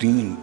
3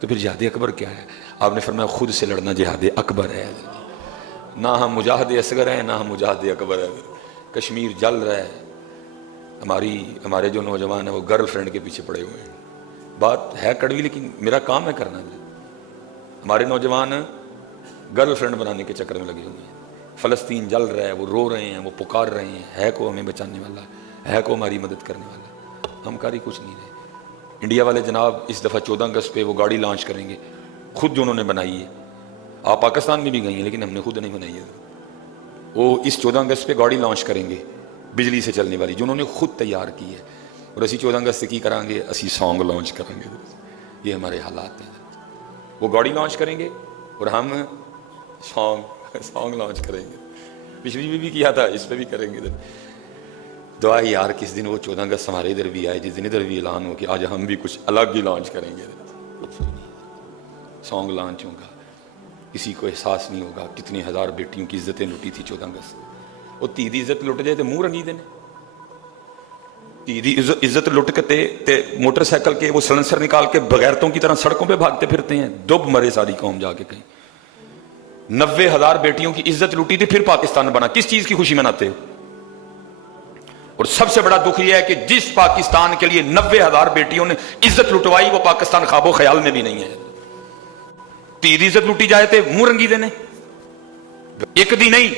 تو پھر جہاد اکبر کیا ہے؟ آپ نے فرمایا خود سے لڑنا جہاد اکبر ہے. نہ ہم مجاہد اصغر ہیں نہ ہم مجاہد اکبر ہے. کشمیر جل رہا ہے، ہمارے جو نوجوان ہیں وہ گرل فرینڈ کے پیچھے پڑے ہوئے ہیں. بات ہے کڑوی لیکن میرا کام ہے کرنا. ہمارے نوجوان گرل فرینڈ بنانے کے چکر میں لگے ہوئے ہیں. فلسطین جل رہا ہے، وہ رو رہے ہیں، وہ پکار رہے ہیں، ہے کو ہمیں بچانے والا، ہے کو ہماری مدد کرنے والا. ہم کاری کچھ نہیں رہے. انڈیا والے جناب اس دفعہ 14 اگست پہ وہ گاڑی لانچ کریں گے، خود جو انہوں نے بنائی ہے. آپ پاکستان میں بھی گئی ہیں لیکن ہم نے خود نہیں بنائی ہے. وہ اس 14 اگست پہ گاڑی لانچ کریں گے بجلی سے چلنے والی، جو انہوں نے خود تیار کی ہے. اور اسی 14 اگست سے کی کریں گے، اسی سانگ لانچ کریں گے. یہ ہمارے حالات ہیں. وہ گاڑی لانچ کریں گے اور ہم سانگ لانچ کریں گے. پچھلی بھی کیا تھا، اس پہ بھی کریں گے. دعا یار کس دن وہ 14 اگست ہمارے ادھر بھی آئے، جس دن ادھر بھی اعلان ہو کہ آج ہم بھی کچھ الگ ہی لانچ کریں گے. سانگ لانچ ہوگا، کسی کو احساس نہیں ہوگا کتنی ہزار بیٹیوں کی عزتیں لٹی تھی 14 اگست. وہ تی دی عزت لٹ جائے تو منہ رنگی دینے. تی دی عزت لٹ کے موٹر سائیکل کے وہ سلنسر نکال کے بغیرتوں کی طرح سڑکوں پہ بھاگتے پھرتے ہیں. دب مرے ساری قوم جا کے کہیں. 90,000 بیٹیوں کی عزت لوٹی تھی، پھر پاکستان بنا. کس چیز کی خوشی مناتے ہو؟ اور سب سے بڑا دکھ یہ ہے کہ جس پاکستان کے لیے 90,000 بیٹیوں نے عزت لٹوائی وہ پاکستان خواب و خیال میں بھی نہیں ہے. تیری عزت لوٹی جائے تھے منہ رنگی دینے. ایک دی نہیں،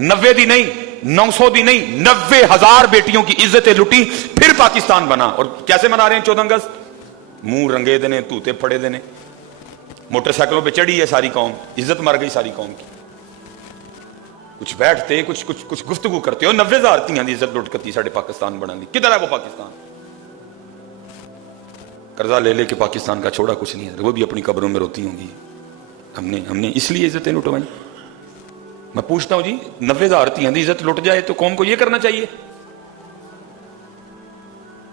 90 دی نہیں، 900 دی نہیں، 90,000 بیٹیوں کی عزتیں لٹی پھر پاکستان بنا. اور کیسے منا رہے ہیں 14 اگست؟ منہ رنگے دینے، توتے پھڑے دینے. موٹر سائیکلوں پہ چڑھی ہے ساری قوم، عزت مر گئی ساری قوم کی. کچھ بیٹھتے کچھ گفتگو کرتے ہو. 90,000 تیاں دی عزت لٹ کرتی ساڑھے پاکستان بنا دی. کدھر ہے وہ پاکستان؟ قرضہ لے لے کے پاکستان کا چھوڑا کچھ نہیں ہے. وہ بھی اپنی قبروں میں روتی ہوں گی. ہم نے اس لیے عزتیں لٹوائی. میں پوچھتا ہوں جی 90,000 تیاں دی عزت لٹ جائے تو قوم کو یہ کرنا چاہیے؟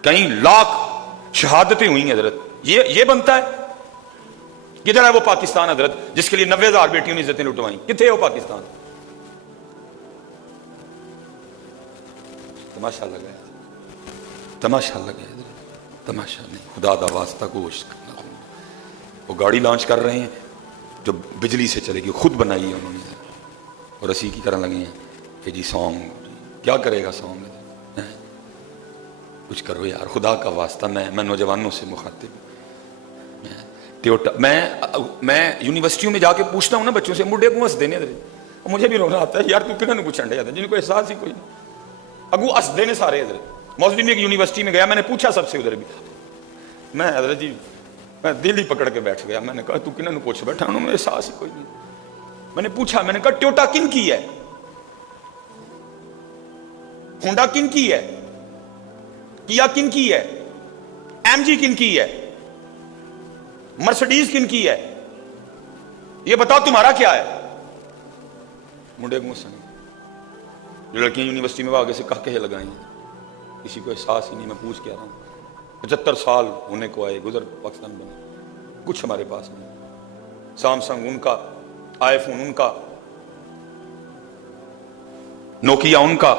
کئی لاکھ شہادتیں ہوئی ہیں حضرت، یہ بنتا ہے؟ کدھر ہے وہ پاکستان حضرت جس کے لیے 90,000 بیٹیوں نے عزتیں لٹوائیں؟ کتنے ہے وہ پاکستان؟ تماشا لگا ہے، تماشا لگا ہے. تماشا نہیں، خدا دا واسطہ گوشت کرنا. وہ گاڑی لانچ کر رہے ہیں جو بجلی سے چلے گی، خود بنائی ہے انہوں نے. اور اسی کی طرح لگے ہیں کہ جی سانگ، کیا کرے گا سانگ؟ کچھ کرو یار خدا کا واسطہ. میں نوجوانوں سے مخاطب ہوں. میں یونیورسٹیوں میں جا کے پوچھتا ہوں نا بچوں سے، مڈے کو ہنس دینے. مجھے بھی رونا آتا ہے یار، تو کنہاں نوں پوچھن ڈیا تھا جن کو احساس ہی کوئی نہیں. اگو ہنس دینے سارے. حضرت موسوی میں ایک یونیورسٹی میں گیا، میں نے پوچھا سب سے ادھر بھی. میں حضرت جی میں دل ہی پکڑ کے بیٹھ گیا. میں نے کہا تو کنہاں نوں پوچھ بیٹھا؟ انہوں نے احساس ہی کوئی نہیں. میں نے پوچھا، میں نے کہا ٹویوٹا کن کی ہے؟ ہونڈا کن کی ہے؟ کیا کن کی ہے؟ ایم جی کن کی ہے؟ مرسڈیز کن کی ہے؟ یہ بتاؤ تمہارا کیا ہے؟ منڈے کو سنگ جو لڑکیاں یونیورسٹی میں آگے سے کہہ کے لگائیں، کسی کو احساس ہی نہیں. میں پوچھ کے آ رہا ہوں 75 سال ہونے کو آئے گزر پاکستان بنے، کچھ ہمارے پاس نہیں. سامسنگ ان کا، آئی فون ان کا، نوکیا ان کا.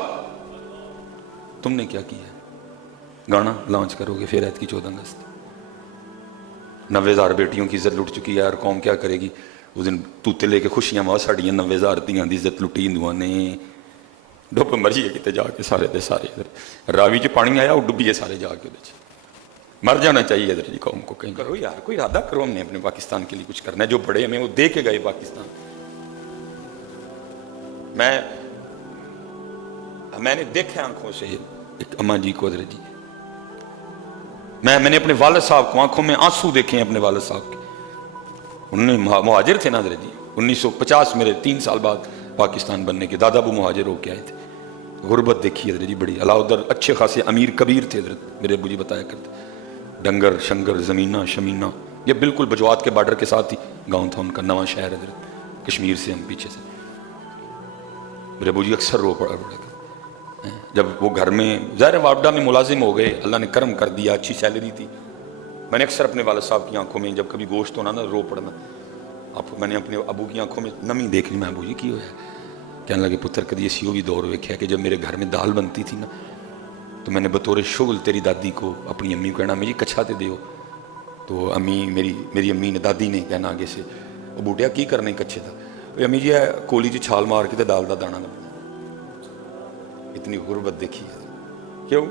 تم نے کیا کیا؟ گانا لانچ کرو گے پھر ایت کی 14 اگست. 90,000 بیٹیوں کی عزت لٹ چکی ہے اور قوم کیا کرے گی؟ اس دن توتے لے کے خوشیاں ماں ساڑیاں 90,000 دیاں دی عزت لٹی ہندوؤں نے. ڈب مرجی ہے کتے جا کے سارے دے سارے. راوی چ پانی آیا وہ ڈبیے سارے جا کے. مر جانا چاہیے ادھر جی قوم کو. کہیں کرو یار، کوئی ارادہ کرو. ہم نے اپنے پاکستان کے لیے کچھ کرنا ہے. جو بڑے ہمیں وہ دے کے گئے پاکستان. میں نے دیکھا آنکھوں سے ایک اماں جی کو حضرت جی، میں نے اپنے والد صاحب کو آنکھوں میں آنسو دیکھے ہیں اپنے والد صاحب کے. انہوں نے مہاجر تھے نا حضرت جی. 1950 میرے 3 سال بعد پاکستان بننے کے دادا ابو مہاجر ہو کے آئے تھے. غربت دیکھی حضرت جی بڑی. علاؤدر اچھے خاصے امیر کبیر تھے حضرت، میرے ابو جی بتایا کرتے. ڈنگر شنگر زمینہ شمینہ، یہ بالکل بجوات کے بارڈر کے ساتھ ہی گاؤں تھا ان کا. نواں شہر حضرت، کشمیر سے ہم پیچھے سے. میرے ابو جی اکثر رو پڑا جب وہ گھر میں ظاہر وابڈا میں ملازم ہو گئے، اللہ نے کرم کر دیا، اچھی سیلری تھی. میں نے اکثر اپنے والد صاحب کی آنکھوں میں جب کبھی گوشت ہونا نا رو پڑنا. اب میں نے اپنے ابو کی آنکھوں میں نمی دیکھ لی. میں ابو جی کی ہوا ہے؟ کہنے لگے پتر کدی اسی وہ بھی دور ویکھیا کہ جب میرے گھر میں دال بنتی تھی نا تو میں نے بطور شغل تیری دادی کو اپنی امی کو کہنا امی جی کچھا تے دیو. تو امی میری امی نے دادی نے کہنا آگے سے وہ بوٹیا کی کرنے کچھے تھا امی جی کولی جی چھال مار کے تے دال دا دانا لبنا. اتنی غربت دیکھی ہے. کیوں؟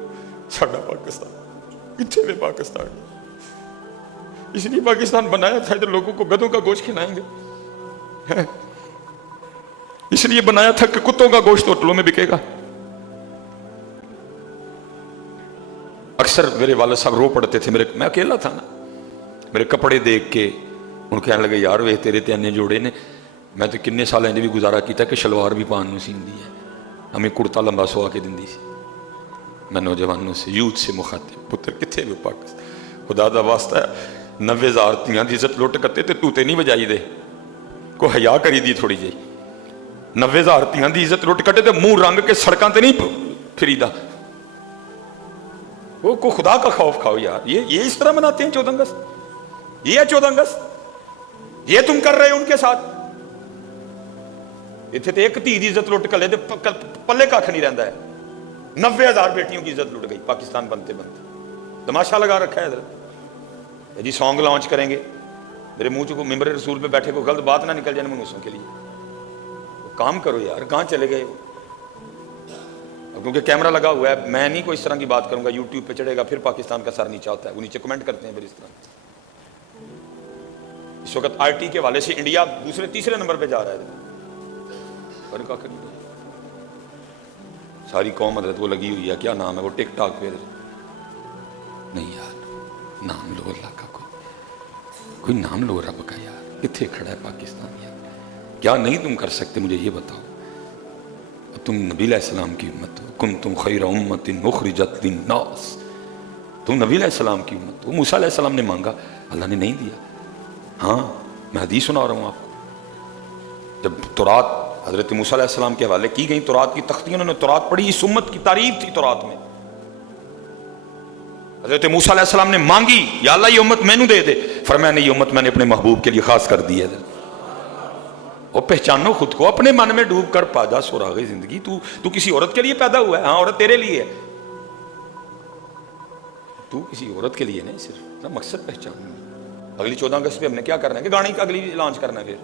ساڈا پاکستان کتنے میں پاکستان اس لیے پاکستان بنایا تھا ادھر لوگوں کو گدھوں کا گوشت کھلائیں گے. اس لیے بنایا تھا کہ کتوں کا گوشت ہوٹلوں میں بکے گا. اکثر میرے والد صاحب رو پڑتے تھے, میں اکیلا تھا نا, میرے کپڑے دیکھ کے ان کہنے لگے یار وے تیرے تے انے جوڑے نے. میں تو کنے سال انہیں بھی گزارا کیتا کہ شلوار بھی پان نو سین دی ہے, ہمیں کرتا لمبا سوا کے دن دی سی. میں نوجوانوں سے یوتھ سے مخاطب پتر کتنے بھی پاکستان خدا دا واسطہ ہے 90,000 تیاں دی عزت لوٹ کرتے تے توتے نہیں بجائی دے کو حیا کری دی تھوڑی جی. 90,000 تیاں دی عزت لوٹ کرتے تے منہ رنگ کے سڑکاں تے نہیں پھریدا. وہ کو خدا کا خوف کھاؤ یار. یہ اس طرح مناتے ہیں 14 اگست. یہ ہے 14 اگست, یہ تم کر رہے ہو ان کے ساتھ. اتنے تو ایک دھی دی عزت لٹ کلے پلے کھ نہیں رہتا ہے. 90,000 بیٹیوں کی عزت لٹ گئی پاکستان بنتے بنتے. تماشا لگا رکھا ہے ادھر جی سانگ لانچ کریں گے, میرے منہ کو ممبر رسول پہ بیٹھے کو غلط بات نہ نکل جائے منوسوں کے لیے. کام کرو یار, کہاں چلے گئے وہ؟ کیونکہ کیمرہ لگا ہوا ہے, میں نہیں کوئی اس طرح کی بات کروں گا, یوٹیوب پہ چڑھے گا پھر پاکستان کا سر نیچا ہوتا ہے, وہ نیچے کمنٹ کرتے ہیں پھر اس طرح. اس وقت آئی ٹی کے والے سے انڈیا دوسرے تیسرے نمبر پہ جا رہا ہے. ساری قوم حضرت وہ لگی ہوئی ہے, کیا نام ہے وہ ٹک ٹاک پہ. نہیں یار نام لو اللہ کا, کوئی نام لو رب کا یار. کتنے کھڑا ہے پاکستان یار. کیا نہیں تم کر سکتے مجھے یہ بتاؤ. تم نبی علیہ السلام کی امت ہو, کنتم خیر امت اخرجت للناس. تم نبی علیہ السلام کی امت ہو. موسیٰ علیہ السلام نے مانگا, اللہ نے نہیں دیا. ہاں میں حدیث سنا رہا ہوں آپ کو. جب تورات حضرت موسیٰ علیہ السلام کے حوالے کی گئی تورات کی تختیاں, انہوں نے تورات پڑھی, اس امت کی تعریف تھی تورات میں. حضرت موسیٰ علیہ السلام نے مانگی یا اللہ یہ امت مینوں دے دے, فرمایا نہیں یہ امت میں نے اپنے محبوب کے لیے خاص کر دی ہے. وہ پہچانو خود کو, اپنے من میں ڈوب کر پا جا سراغ زندگی. تو کسی عورت کے لیے پیدا ہوا ہے, ہاں عورت تیرے لیے ہے, تو کسی عورت کے لیے نہیں, صرف مقصد پہچان. اگلی 14 اگست پہ ہم نے کیا کرنا ہے کہ گانے کا اگلی لانچ کرنا ہے, پھر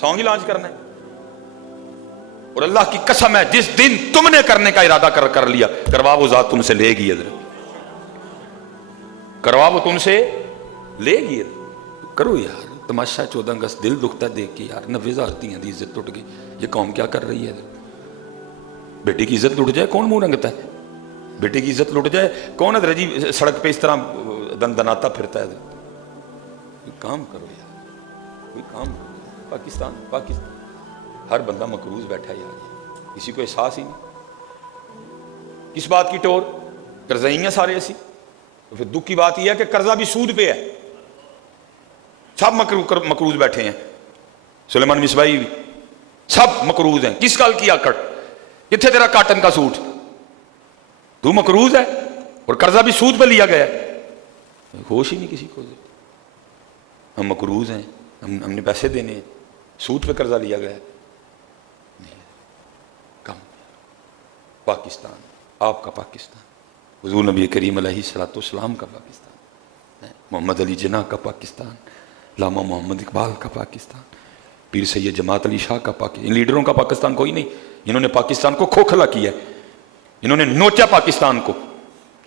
سانگ ہی لانچ کرنا ہے. اور اللہ کی قسم ہے جس دن تم نے کرنے کا ارادہ کر لیا, کروا وہ ذات تم سے لے گی. حضرت کروا وہ تم سے لے گی. کرو یار تماشا 14 اگست. دل دکھتا ہے دیکھ کے یار, 90,000 تیاں دی عزت ٹوٹ گئی. یہ قوم کیا کر رہی ہے. بیٹی کی عزت لٹ جائے کون منہ رنگتا ہے. بیٹی کی عزت لٹ جائے کون ہے جی سڑک پہ اس طرح دندناتا پھرتا ہے. کوئی کام کرو یار, کوئی کام کرو. پاکستان ہر بندہ مقروض بیٹھا ہے یار, کسی کو احساس ہی نہیں. کس بات کی ٹور, قرضہ ہی ہیں سارے ایسی. تو پھر دکھ کی بات یہ ہے کہ قرضہ بھی سود پہ ہے, سب مقروض بیٹھے ہیں. سلیمان مصباحی بھی سب مقروض ہیں. کس کال کیا کٹ, کتنے تیرا کاٹن کا سوٹ, تو مقروض ہے اور قرضہ بھی سود پہ لیا گیا ہے. ہوش ہی نہیں کسی کو. ہم مقروض ہیں, ہم نے پیسے دینے ہیں, سود پہ قرضہ لیا گیا ہے. کم پاکستان آپ کا پاکستان, حضور نبی کریم علیہ الصلوۃ والسلام کا پاکستان, محمد علی جناح کا پاکستان, علامہ محمد اقبال کا پاکستان, پیر سید جماعت علی شاہ کا پاکستان. ان لیڈروں کا پاکستان کوئی نہیں. انہوں نے پاکستان کو کھوکھلا کیا, انہوں نے نوچا پاکستان کو.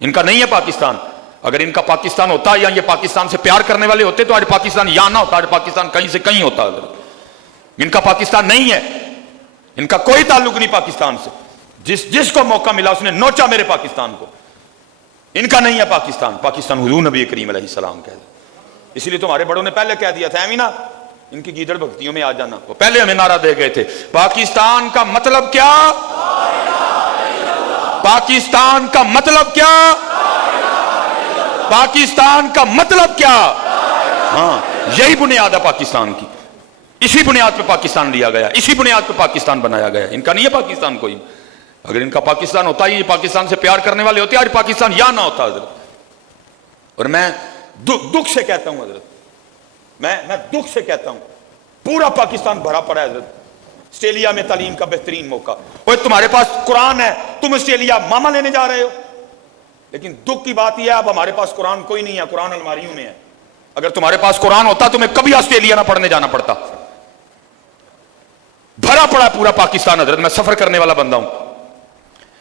ان کا نہیں ہے پاکستان. اگر ان کا پاکستان ہوتا یا یہ پاکستان سے پیار کرنے والے ہوتے تو آج پاکستان یہاں نہ ہوتا, آج پاکستان کہیں سے کہیں ہوتا. ان کا پاکستان نہیں ہے, ان کا کوئی تعلق نہیں پاکستان سے. جس کو موقع ملا اس نے نوچا میرے پاکستان کو. ان کا نہیں ہے پاکستان. پاکستان حضور نبی کریم علیہ السلام کا ہے. اسی لیے تمہارے بڑوں نے پہلے کہہ دیا تھا ایمینا ان کی گیدڑ بھکتیوں میں آ جانا. وہ پہلے ہمیں نعرہ دے گئے تھے, پاکستان کا مطلب کیا, پاکستان کا مطلب کیا, پاکستان کا مطلب کیا. ہاں یہی بنیاد ہے پاکستان کی. اسی بنیاد پہ پاکستان لیا گیا, اسی بنیاد پہ پاکستان بنایا گیا. ان کا نہیں ہے پاکستان کوئی. اگر ان کا پاکستان ہوتا ہی پاکستان سے پیار کرنے والے ہوتے, آج پاکستان یہاں نہ ہوتا. حضرت اور میں دکھ سے کہتا ہوں حضرت, میں دکھ سے کہتا ہوں, پورا پاکستان بھرا پڑا ہے حضرت. آسٹریلیا میں تعلیم کا بہترین موقع. اور تمہارے پاس قرآن ہے, تم آسٹریلیا ماما لینے جا رہے ہو. لیکن دکھ کی بات یہ ہے اب ہمارے پاس قرآن کوئی نہیں ہے, قرآن الماریوں میں ہے. اگر تمہارے پاس قرآن ہوتا تمہیں کبھی آسٹریلیا نہ پڑھنے جانا پڑتا. بھرا پڑا پورا پاکستان حضرت, میں سفر کرنے والا بندہ ہوں.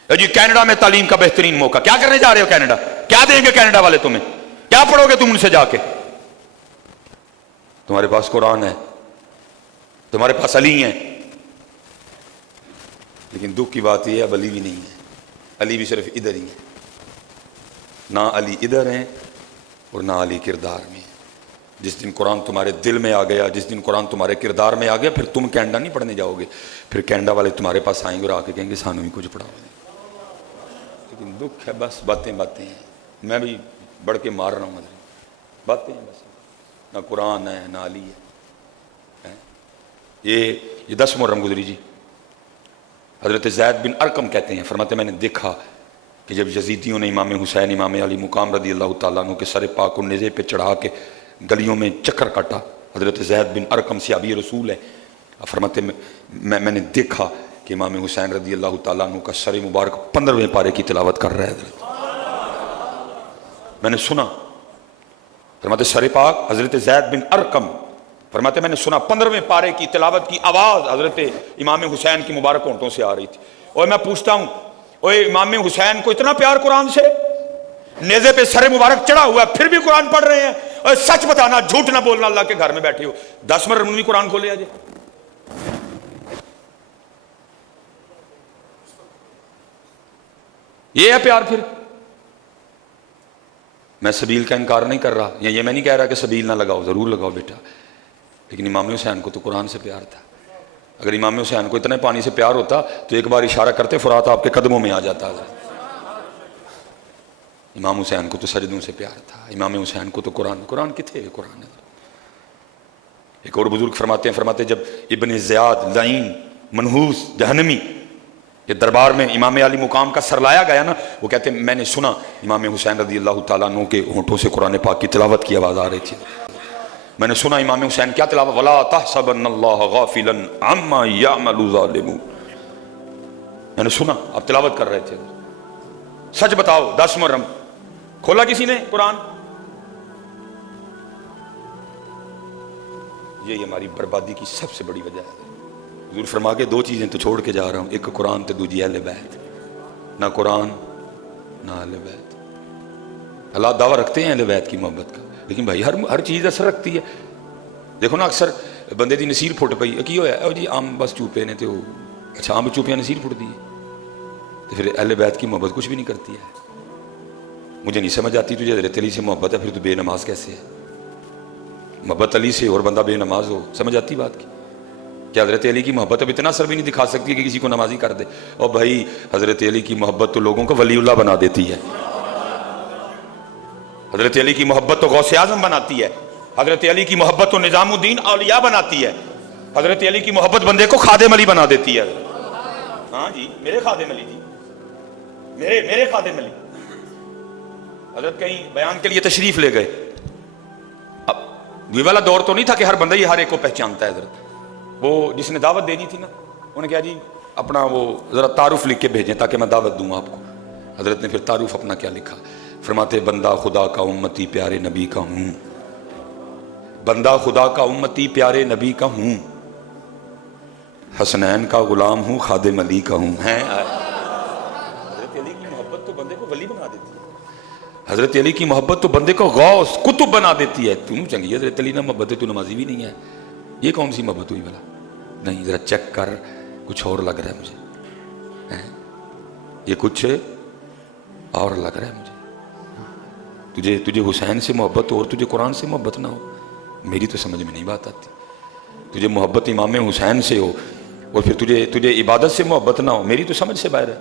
جی کینیڈا میں تعلیم کا بہترین موقع, کیا کرنے جا رہے ہو کینیڈا؟ کیا دیں گے کینیڈا والے تمہیں؟ کیا پڑھو گے تم ان سے جا کے؟ تمہارے پاس قرآن ہے, تمہارے پاس علی ہیں, لیکن دکھ کی بات یہ ہے اب علی بھی نہیں ہے. علی بھی صرف ادھر ہی ہے, نہ علی ادھر ہیں اور نہ علی کردار میں. جس دن قرآن تمہارے دل میں آ گیا, جس دن قرآن تمہارے کردار میں آ گیا, پھر تم کینیڈا نہیں پڑھنے جاؤ گے, پھر کینیڈا والے تمہارے پاس آئیں گے اور آ کے کہیں گے سانو بھی کچھ پڑھاؤ. لیکن دکھ ہے بس باتیں باتیں ہیں, میں بھی بڑھ کے مار رہا ہوں مدری باتیں ہیں بس, نہ قرآن ہے نہ علی ہے. یہ 10 محرم گزری جی. حضرت زید بن ارقم کہتے ہیں, فرماتے میں نے دیکھا کہ جب یزیدیوں نے امام حسین امام علی مقام رضی اللہ تعالیٰ عنہ کے سر پاک کو نیزے پہ چڑھا کے گلیوں میں چکر کاٹا. حضرت زید بن ارقم صحابی رسول ہے, فرماتے میں نے دیکھا کہ امام حسین رضی اللہ تعالیٰ عنہ کا سر مبارک 15ویں پارے کی تلاوت کر رہا ہے. حضرت میں نے سنا, فرماتے سر پاک حضرت زید بن ارقم فرماتے میں نے سنا 15ویں پارے کی تلاوت کی آواز حضرت امام حسین کی مبارک ہونٹوں سے آ رہی تھی. اور میں پوچھتا ہوں, اوے امام حسین کو اتنا پیار قرآن سے, نیزے پہ سر مبارک چڑھا ہوا ہے پھر بھی قرآن پڑھ رہے ہیں؟ اور سچ بتانا, جھوٹ نہ بولنا, اللہ کے گھر میں بیٹھے ہو. 10 محرم بھی قرآن کھولے آجے. یہ ہے پیار. پھر میں سبیل کا انکار نہیں کر رہا, یا یہ میں نہیں کہہ رہا کہ سبیل نہ لگاؤ, ضرور لگاؤ بیٹا, لیکن امام حسین کو تو قرآن سے پیار تھا. اگر امام حسین کو اتنے پانی سے پیار ہوتا تو ایک بار اشارہ کرتے فرات آپ کے قدموں میں آ جاتا. امام حسین کو تو سجدوں سے پیار تھا, امام حسین کو تو قرآن کتنے قرآن ہے. ایک اور بزرگ فرماتے جب ابن زیاد لعین منحوس جہنمی کے دربار میں امام علی مقام کا سر لایا گیا نا, وہ کہتے ہیں میں نے سنا امام حسین رضی اللہ تعالیٰ عنہ کے ہونٹوں سے قرآن پاک کی تلاوت کی آواز آ رہی تھی. میں نے سنا امام حسین کیا تلاوت, وَلَا تَحْسَبَنَّ اللَّهَ غَافِلًا عَمَّا يَعْمَلُ الظَّالِمُونَ. میں نے سنا آپ تلاوت کر رہے تھے. سچ بتاؤ 10 محرم کھولا کسی نے قرآن؟ یہ ہماری بربادی کی سب سے بڑی وجہ ہے. حضور فرما کے 2 چیزیں تو چھوڑ کے جا رہا ہوں, ایک قرآن تو دوسری اہل بیت. نہ قرآن نہ اہل بیت. اللہ دعویٰ رکھتے ہیں اہل بیت کی محبت کا, لیکن بھائی ہر چیز اثر رکھتی ہے. دیکھو نا اکثر بندے دی نصیر پھٹ پئی, کی ہویا جی آم بس چوپے نے تو اچھا آم چوپیاں نصیر پھٹ دی, تو پھر اہل بیت کی محبت کچھ بھی نہیں کرتی ہے. مجھے نہیں سمجھ آتی تجھے حضرت علی سے محبت ہے پھر تو بے نماز کیسے ہے؟ محبت علی سے اور بندہ بے نماز ہو, سمجھ آتی بات کی؟ کیا حضرت علی کی محبت اب اتنا اثر بھی نہیں دکھا سکتی کہ کسی کو نمازی کر دے؟ اور بھائی حضرت علی کی محبت تو لوگوں کو ولی اللہ بنا دیتی ہے. حضرت علی کی محبت تو غوث اعظم بناتی ہے. حضرت علی کی محبت تو نظام الدین اولیاء بناتی ہے. حضرت علی کی محبت بندے کو خادم علی بنا دیتی ہے. ہاں جی میرے خادم علی جی, میرے خادم علی. حضرت کہیں بیان کے لیے تشریف لے گئے. اب یہ والا دور تو نہیں تھا کہ ہر بندہ ہی ہر ایک کو پہچانتا ہے. حضرت وہ جس نے دعوت دینی تھی نا, انہوں نے کہا جی اپنا وہ ذرا تعارف لکھ کے بھیجیں تاکہ میں دعوت دوں آپ کو. حضرت نے پھر تعارف اپنا کیا لکھا, فرماتے بندہ خدا کا امتی پیارے نبی کا ہوں, بندہ خدا کا امتی پیارے نبی کا ہوں, حسنین کا غلام ہوں, خادم علی کا ہوں. حضرت علی کی محبت تو بندے کو ولی بنا دیتی ہے. حضرت علی کی محبت تو بندے کو غوث قطب بنا دیتی ہے. تم چنگی حضرت علی نہ محبت ہے تو نمازی بھی نہیں ہے. یہ کون سی محبت ہوئی بھلا؟ نہیں, ذرا چیک کر, کچھ اور لگ رہا ہے مجھے, یہ کچھ اور لگ رہا ہے مجھے. تجھے حسین سے محبت ہو اور تجھے قرآن سے محبت نہ ہو, میری تو سمجھ میں نہیں بات آتی. تجھے محبت امام حسین سے ہو اور پھر تجھے عبادت سے محبت نہ ہو, میری تو سمجھ سے باہر ہے.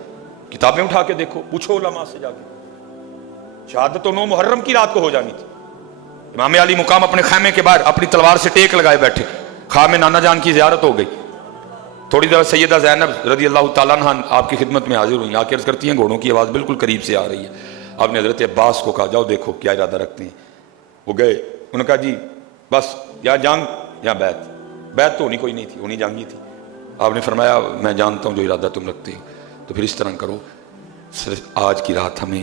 کتابیں اٹھا کے دیکھو, پوچھو علماء سے جا کے. شہادت 9 محرم کی رات کو ہو جانی تھی. امام علی مقام اپنے خیمے کے باہر اپنی تلوار سے ٹیک لگائے بیٹھے, خیمے نانا جان کی زیارت ہو گئی. تھوڑی دیر سیدہ زینب رضی اللہ تعالیٰ عنہ آپ کی خدمت میں حاضر ہوئی. آ کے عرض کرتی ہیں گھوڑوں کی آواز بالکل قریب سے آ رہی ہے. آپ نے حضرت عباس کو کہا جاؤ دیکھو کیا ارادہ رکھتے ہیں. وہ گئے, انہوں نے کہا جی بس یا جنگ یا بیعت. بیعت تو ہونی کوئی نہیں تھی, ہونی جنگ ہی تھی. آپ نے فرمایا میں جانتا ہوں جو ارادہ تم رکھتے ہو, تو پھر اس طرح کرو, صرف آج کی رات ہمیں